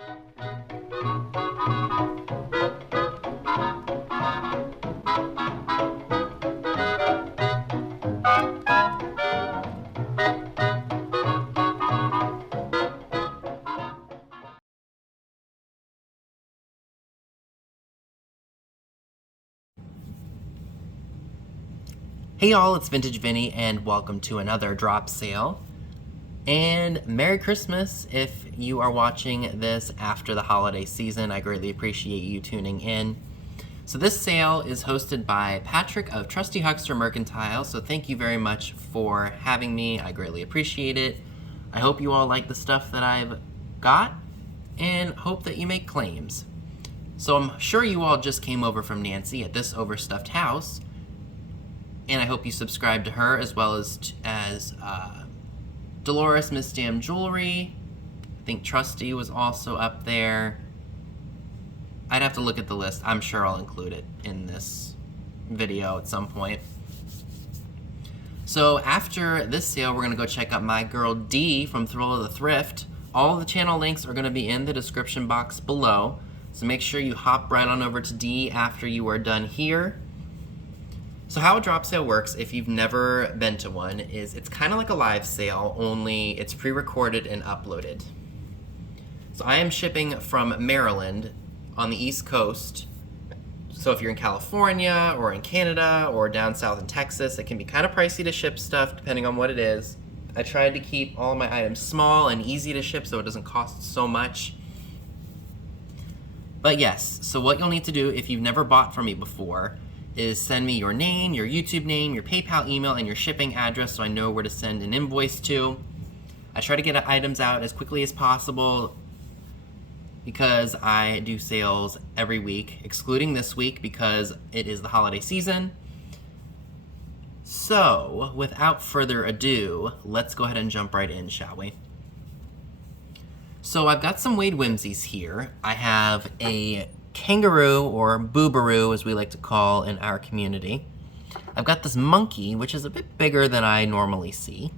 Hey y'all, it's Vintage Vinny and welcome to another drop sale. And Merry Christmas if you are watching this after the holiday season. I greatly appreciate you tuning in. So this sale is hosted by Patrick of Trusty Huckster Mercantile, so thank you very much for having me. I greatly appreciate it. I hope you all like the stuff that I've got and hope that you make claims. So I'm sure you all just came over from Nancy at this overstuffed house, and I hope you subscribe to her as well as Dolores, Miss Damn Jewelry. I think Trusty was also up there. I'd have to look at the list. I'm sure I'll include it in this video at some point. So after this sale, we're gonna go check out my girl Dee from Thrill of the Thrift. All of the channel links are gonna be in the description box below. So make sure you hop right on over to Dee after you are done here. So how a drop sale works, if you've never been to one, is it's kind of like a live sale, only it's pre-recorded and uploaded. So I am shipping from Maryland on the East Coast. So if you're in California or in Canada or down south in Texas, it can be kind of pricey to ship stuff depending on what it is. I tried to keep all my items small and easy to ship so it doesn't cost so much. But yes, so what you'll need to do if you've never bought from me before is send me your name, your YouTube name, your PayPal email, and your shipping address so I know where to send an invoice to. I try to get items out as quickly as possible because I do sales every week, excluding this week because it is the holiday season. So, without further ado, let's go ahead and jump right in, shall we? So I've got some Wade Whimsies here. I have a kangaroo, or boobaroo as we like to call in our community. I've got this monkey, which is a bit bigger than I normally see.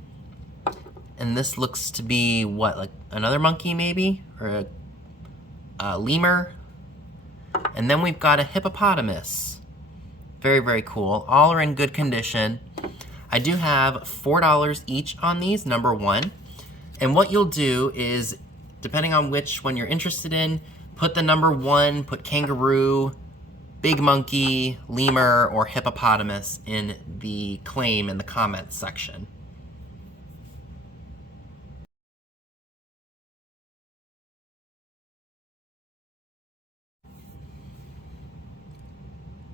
And this looks to be, what, like another monkey maybe? Or a lemur? And then we've got a hippopotamus. Very, very cool. All are in good condition. I do have $4 each on these, number one. And what you'll do is, depending on which one you're interested in, put the number one, put kangaroo, big monkey, lemur, or hippopotamus in the claim in the comments section.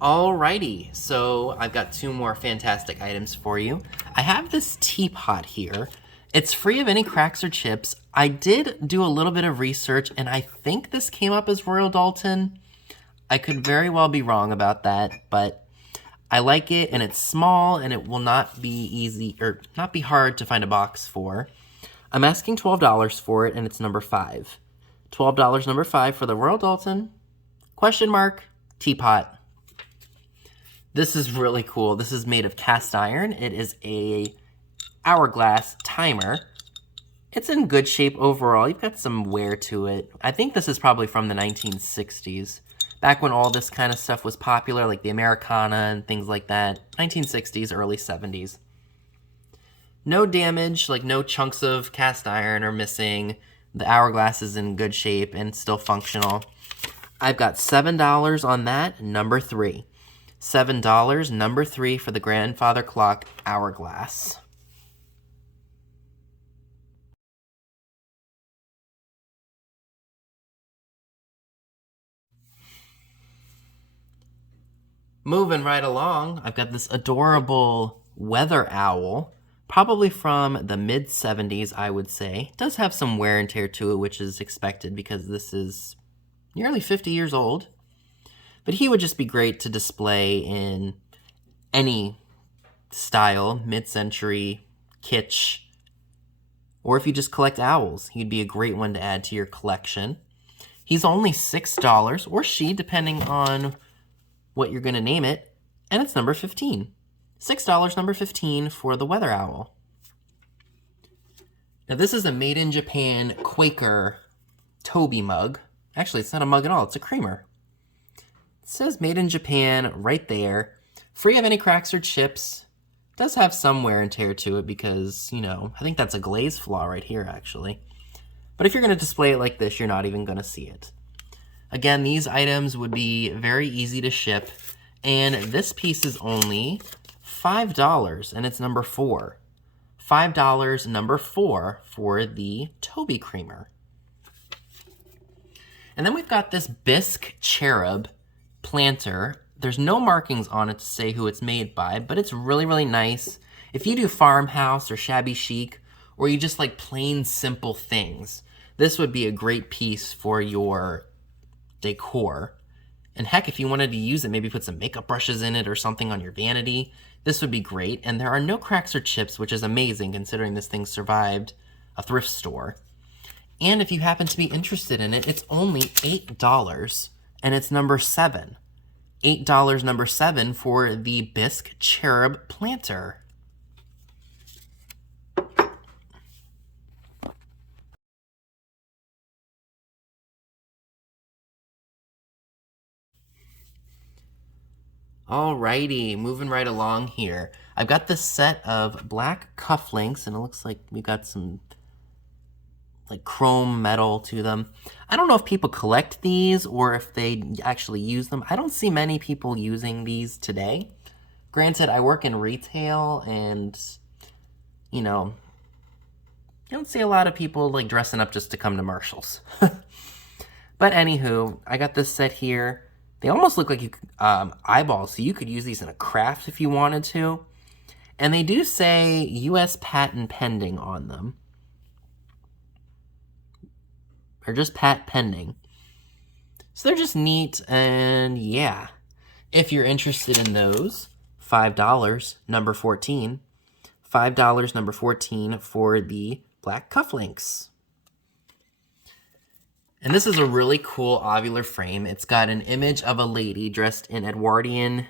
Alrighty, so I've got two more fantastic items for you. I have this teapot here. It's free of any cracks or chips. I did do a little bit of research, and I think this came up as Royal Doulton. I could very well be wrong about that, but I like it, and it's small, and it will not be easy, or not be hard to find a box for. I'm asking $12 for it, and it's number 5. $12 number 5 for the Royal Doulton, question mark, teapot. This is really cool. This is made of cast iron. It is a hourglass timer. It's in good shape overall. You've got some wear to it. I think this is probably from the 1960s. Back when all this kind of stuff was popular, like the Americana and things like that. 1960s, early 70s. No damage, like no chunks of cast iron are missing. The hourglass is in good shape and still functional. I've got $7 on that, number 3. $7, number 3 for the grandfather clock hourglass. Moving right along, I've got this adorable weather owl, probably from the mid-70s, I would say. It does have some wear and tear to it, which is expected because this is nearly 50 years old. But he would just be great to display in any style, mid-century, kitsch, or if you just collect owls, he'd be a great one to add to your collection. He's only $6, or she, depending on what you're going to name it, and it's number 15. $6, number 15 for the weather owl. Now this is a made in Japan Quaker Toby mug. Actually, it's not a mug at all, it's a creamer. It says made in Japan right there. Free of any cracks or chips. It does have some wear and tear to it because, you know, I think that's a glaze flaw right here, actually. But if you're going to display it like this, you're not even going to see it. Again, these items would be very easy to ship, and this piece is only $5, and it's number 4. $5, number 4, for the Toby creamer. And then we've got this Bisque cherub planter. There's no markings on it to say who it's made by, but it's really, really nice. If you do farmhouse or shabby chic, or you just like plain simple things, this would be a great piece for your decor. And heck, if you wanted to use it, maybe put some makeup brushes in it or something on your vanity, this would be great. And there are no cracks or chips, which is amazing considering this thing survived a thrift store. And if you happen to be interested in it, it's only $8, and it's number 7. $8, number 7, for the Bisque cherub planter. Alrighty, moving right along here. I've got this set of black cufflinks, and it looks like we got some like chrome metal to them. I don't know if people collect these or if they actually use them. I don't see many people using these today. Granted, I work in retail, and, you know, you don't see a lot of people like dressing up just to come to Marshalls. But anywho, I got this set here. They almost look like you eyeballs, so you could use these in a craft if you wanted to. And they do say U.S. patent pending on them. Or just patent pending. So they're just neat, and yeah. If you're interested in those, $5, number 14. $5, number 14, for the black cufflinks. And this is a really cool ovular frame. It's got an image of a lady dressed in Edwardian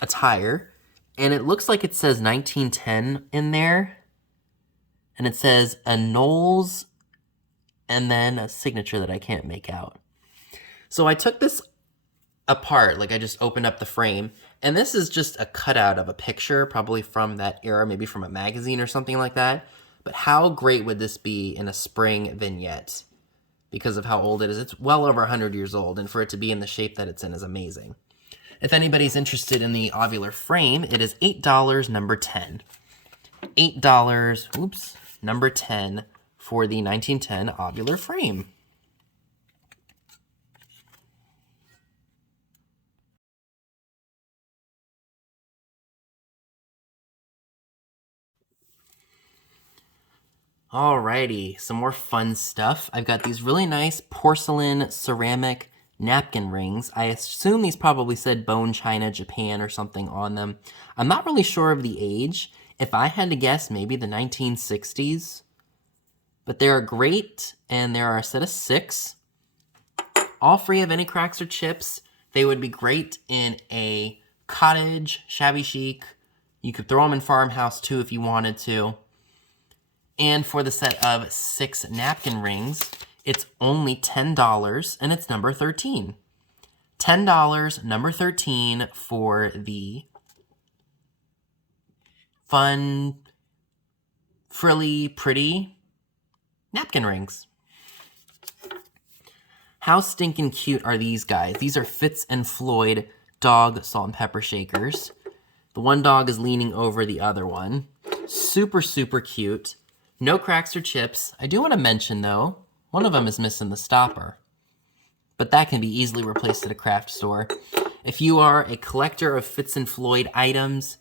attire, and it looks like it says 1910 in there. And it says a Knowles, and then a signature that I can't make out. So I took this apart, like I just opened up the frame, and this is just a cutout of a picture, probably from that era, maybe from a magazine or something like that. But how great would this be in a spring vignette? Because of how old it is. It's well over 100 years old, and for it to be in the shape that it's in is amazing. If anybody's interested in the ovular frame, it is $8, number 10. $8, oops, number 10, for the 1910 ovular frame. Alrighty, some more fun stuff. I've got these really nice porcelain ceramic napkin rings. I assume these probably said Bone China, Japan or something on them. I'm not really sure of the age. If I had to guess, maybe the 1960s. But they are great, and there are a set of 6. All free of any cracks or chips. They would be great in a cottage, shabby chic. You could throw them in farmhouse too if you wanted to. And for the set of 6 napkin rings, it's only $10, and it's number 13. $10, number 13, for the fun, frilly, pretty napkin rings. How stinking cute are these guys? These are Fitz and Floyd dog salt and pepper shakers. The one dog is leaning over the other one. Super, super cute. No cracks or chips. I do want to mention, though, one of them is missing the stopper. But that can be easily replaced at a craft store. If you are a collector of Fitz and Floyd items,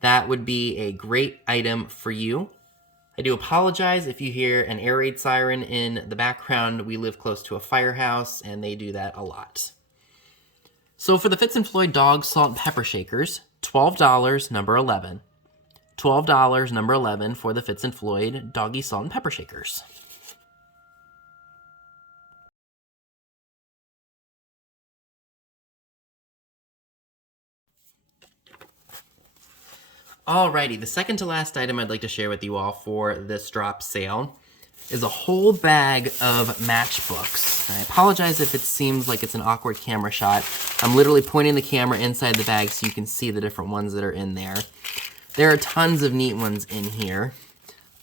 that would be a great item for you. I do apologize if you hear an air raid siren in the background. We live close to a firehouse, and they do that a lot. So for the Fitz and Floyd dog salt and pepper shakers, $12, number 11. $12, number 11, for the Fitz and Floyd doggy salt and pepper shakers. Alrighty, the second to last item I'd like to share with you all for this drop sale. is a whole bag of matchbooks. I apologize if it seems like it's an awkward camera shot. I'm literally pointing the camera inside the bag so you can see the different ones that are in there. There are tons of neat ones in here.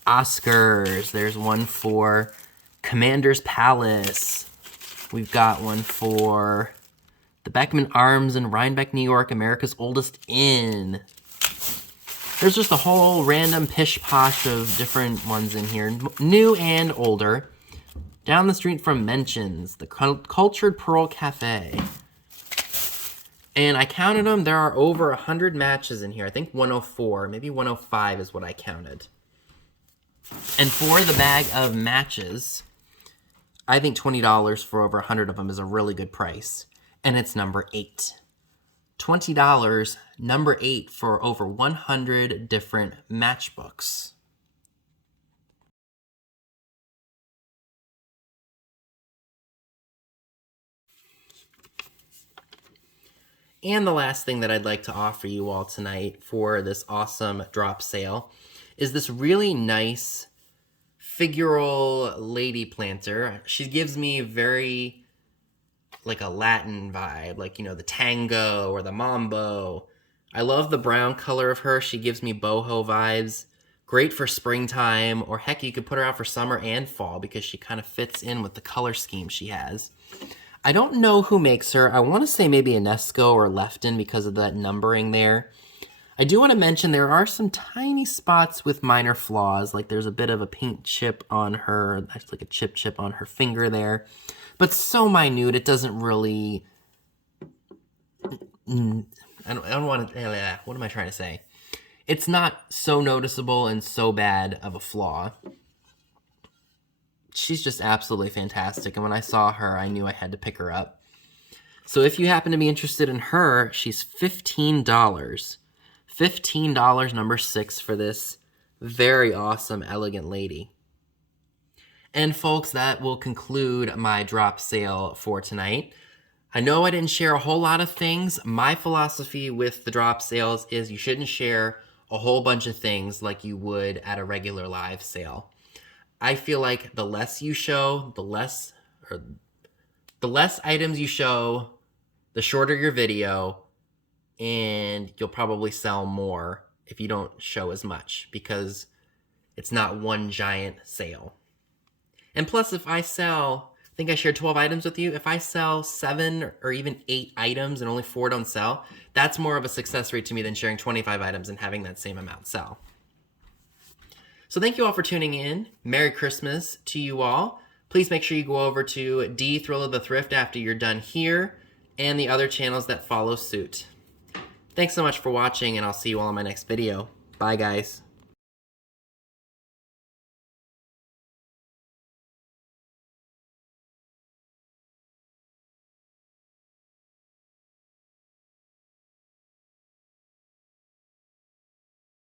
Oscars, there's one for Commander's Palace. We've got one for the Beckman Arms in Rhinebeck, New York, America's Oldest Inn. There's just a whole random pish-posh of different ones in here, new and older. Down the street from Mentions, the Cultured Pearl Cafe. And I counted them, there are over 100 matches in here. I think 104, maybe 105 is what I counted. And for the bag of matches, I think $20 for over 100 of them is a really good price. And it's number 8. $20, number 8 for over 100 different matchbooks. And the last thing that I'd like to offer you all tonight for this awesome drop sale is this really nice Figural lady planter. She gives me very like a Latin vibe, like, you know, the tango or the mambo. I love the brown color of her. She gives me boho vibes. Great for springtime, or heck, you could put her out for summer and fall because she kind of fits in with the color scheme she has. I don't know who makes her. I want to say maybe Inesco or Lefton because of that numbering there. I do want to mention there are some tiny spots with minor flaws, like there's a bit of a paint chip on her, actually like a chip on her finger there. But so minute, it doesn't really... I don't want to... What am I trying to say? It's not so noticeable and so bad of a flaw. She's just absolutely fantastic, and when I saw her, I knew I had to pick her up. So if you happen to be interested in her, she's $15. $15, number 6, for this very awesome, elegant lady. And folks, that will conclude my drop sale for tonight. I know I didn't share a whole lot of things. My philosophy with the drop sales is you shouldn't share a whole bunch of things like you would at a regular live sale. I feel like the less you show, the less items you show, the shorter your video, and you'll probably sell more if you don't show as much because it's not one giant sale. And plus, if I sell, I think I shared 12 items with you. If I sell 7 or even 8 items and only 4 don't sell, that's more of a success rate to me than sharing 25 items and having that same amount sell. So thank you all for tuning in. Merry Christmas to you all. Please make sure you go over to D Thrill of the Thrift after you're done here and the other channels that follow suit. Thanks so much for watching, and I'll see you all in my next video. Bye, guys.